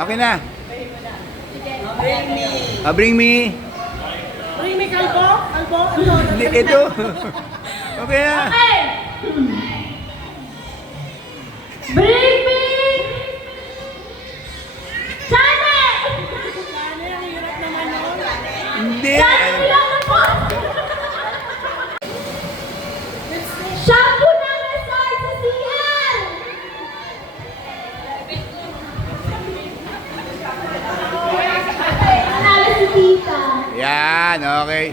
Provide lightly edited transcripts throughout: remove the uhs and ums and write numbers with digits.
Okay na. Bring me. Bring me. Bring me kalbo? Kalbo? Ito. Okay na. Okay! Bring me! Chane! Ang hirap naman yun. Hindi. Chane, bilang na po! Shampoo ng resort sa CL! Nanalo si Tita. Yan, okay.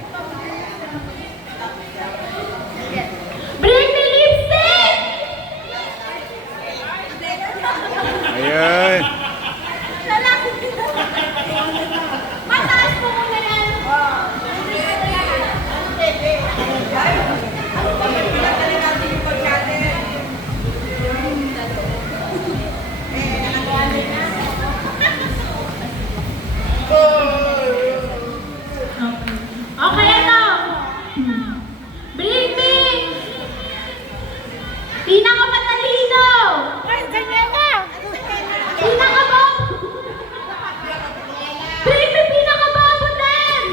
Bring me lipstick! Ayun. Mataas po muna yan. Okay, ano? Bring me! Pinakamatalino! Pinakabab! Bring me pinakababo din!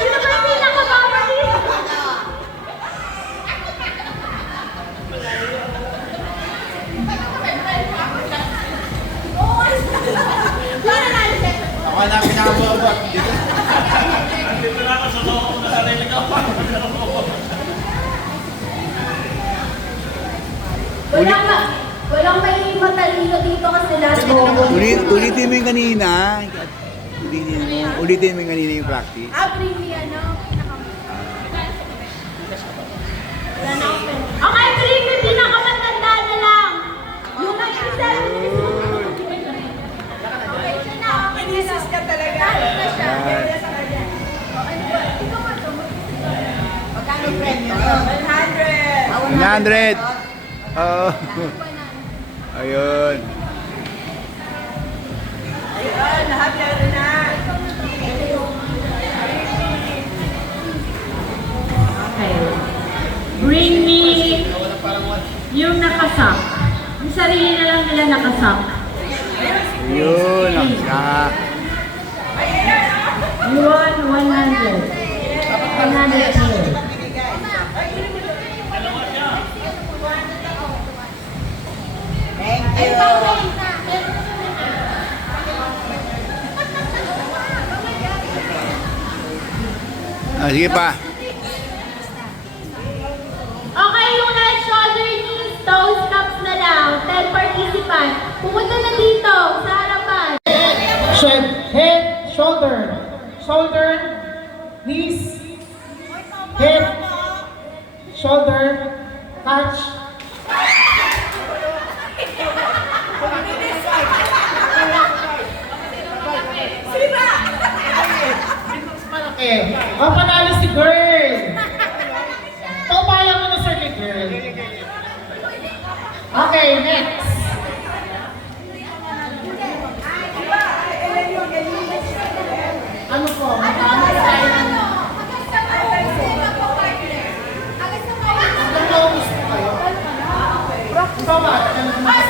Sino ba yung pinakababo dito? Ako na pinakababot. Dito na ako sa loob na sarili ko. Walang may matalino dito kasi lahat bobo. Ulitin mo yung kanina. Ulitin mo yung kanina yung practice. Bring me ano? Okay, bring me pinakamatanda na lang. Yung nag-isip. Pinisis ka talaga. Magkano friend? 100. 100. Oh. Ayun. Ayun, lahat yan na. Okay. Bring me yung nakasak. Yung sarili na lang nila nakasak. Ayun. Ang You won 100. 100 here. Thank you. Sige pa. Okay, yung head, shoulder, knees, toes, cups na lang. 10 participants. Pumunta na dito sa harapan. Head, shoulder, shoulder, knees, head, shoulder, touch. Okay, ang panalo si girl. Paupayan mo na sir ni girl. Okay, next. Ano po? Magkano tayo? Ano gusto kayo? Ikaw ba?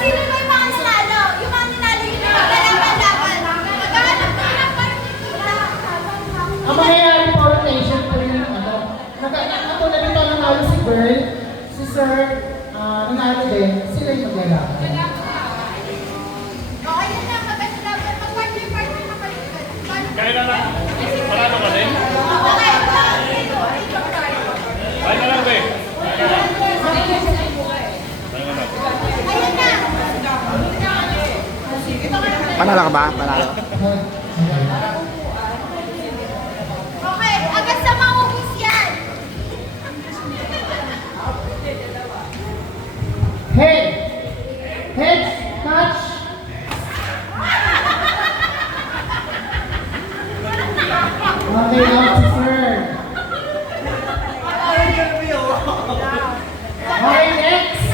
Sino ba yung mga nanalo? Yung mga nanalo yung naglalaban-laban. Maghanap ka ng parang Ang mangyayari po rotation po yung ano. Nakatulad dito nanalo si girl, si sir, nanalo din, sila yung maglalaban. Oo, yun na. Maghanap-laban. Mag-partner-partner na kayo. Kaya na lang. Parado ka din? Kaya na lang, be. Ayun na. Panalo ka ba? Panalo. Okay, agad sa maubos yan. Head, head, touch. Okay, now si sir. Okay, next.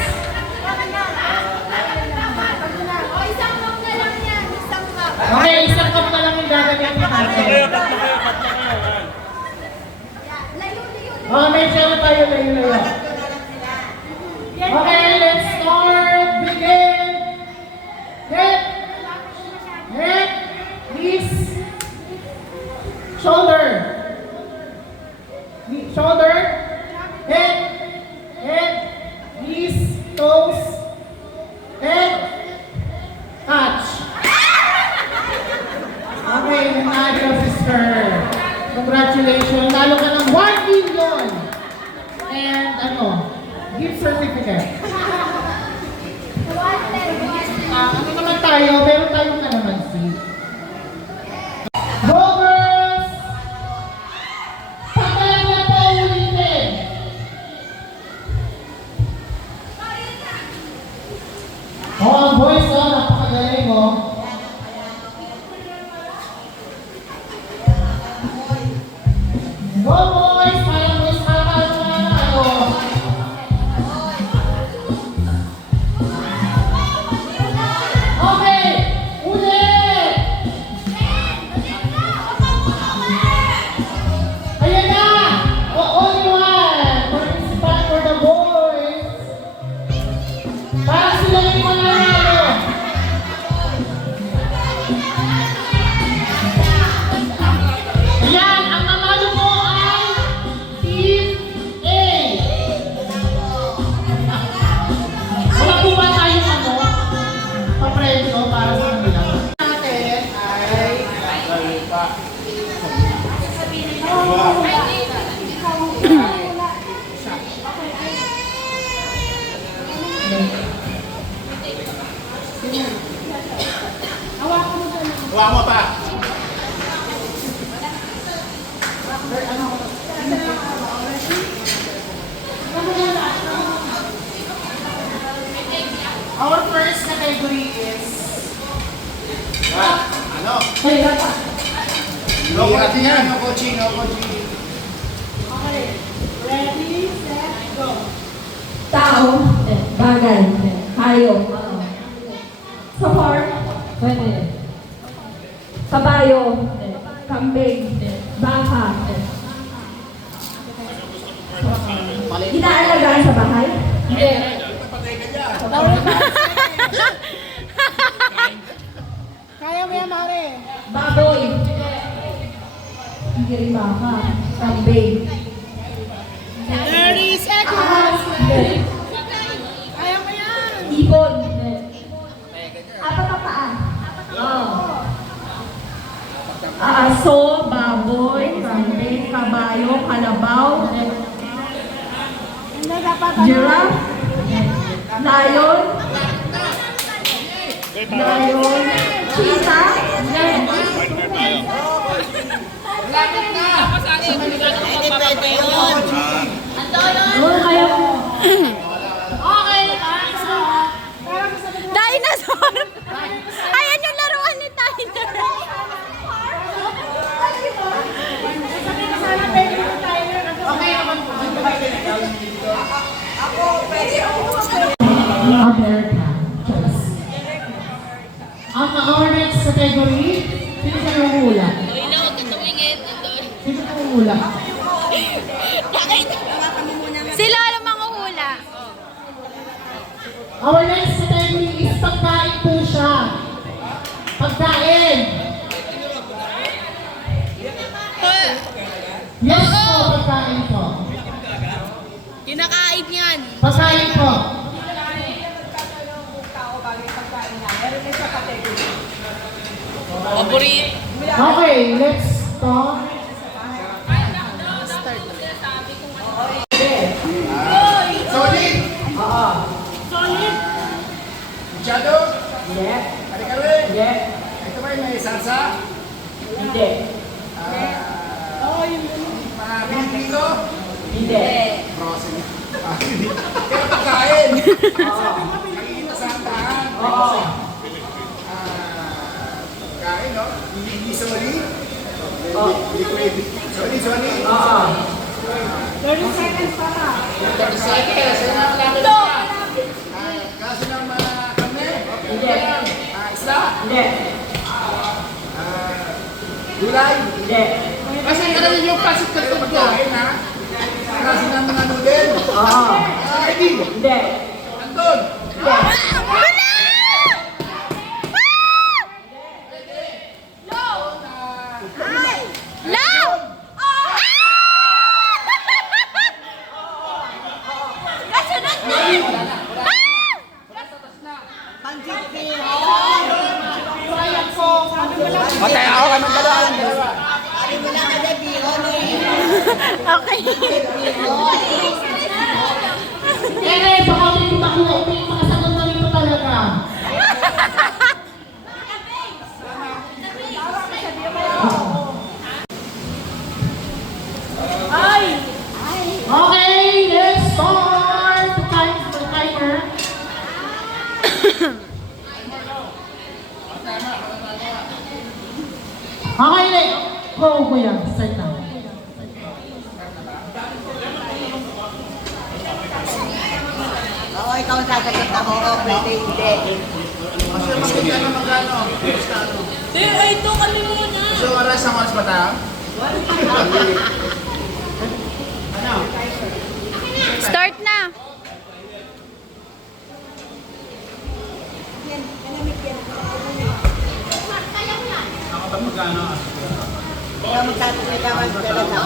O, isang cup na lang yan. Isang cup. Okay, isang cup na lang yung gagawin natin. Layo-layo. Oh, may share tayo, layo. Okay, let's start. Begin. Head. Congratulations. Nalo ka ng 1 million. And gift certificate. Ano naman tayo? Meron tayong kalamansi. Rovers! Pagkala na po ulitin. Ang boys, napakagaling, Go boys! Parang boys Okay! Ulit! Ayan na! Only one! Participant for the boys! Para sila yung mananalo! Ayan! Ang nanalo mo ay Team A! Wala po ba tayong papremyo para sa kanila? Natin ay Huwag mo pa. our first category is Ano? No Hirap yan. No coaching, no coaching. Ready, set, go. Tao, bagay, hayop. Sa farm, kabayo, kambing, baka. Inaalagaan sa bahay? Hindi. Kaya mo yan, Mare. Baboy. Hindi rin baka. Kambing. 30 seconds. Ahas. Hindi. Kaya mo yan. Ibon. Apat na paa. Aso, baboy, kambing, kabayo, kalabaw, Hindi dapat giraffe, lion, cheetah, kaya Dinosaur! Ayan yung laruan ni Dinosaur! America. Choice. Our next category, sino sa hula? Sino sa hula? Sila ang mga hula. Our next category is pagkain po siya. Pagkain. Yes po, pagkain po. Kinakain yan. Pagkain po. Okay, let's start. Solid! solid. Masyado? Hindi. Kali-kali? Hindi. Ito ba yung may salsa? Hindi. Mga Pilipino? Hindi. Frozen. Kaya pagkain. Nakikita sa handahan. Oo. Pagkain, no? Hindi sorry. Hindi pwede. Sorry. Oo. 30 seconds para. 30 seconds. Sino ang lapit na? Kaso ng mga kami? Hindi. Isla? Hindi. Gulay? Hindi. Kasi rin yung pasit na ito pagkain, ha? Kaso ng mga noodle? Oo. Ready? Hindi. Anton? Love! Kasunod na! Matay ako ka ng dalawa. Okay. Baka may makasagot na rito talaga. Okay, let's start the timer. Okay, go kuya, start na. Oo, ikaw ang sasagot ako. Oo, pwede, hindi. Gusto mo magkita na magkano? Ay, ito kami muna. Gusto mo oras ang oras ba tayo? Ano? Start na. Ako ba magkano? Ikaw magsasagot, ikaw ang sasagot.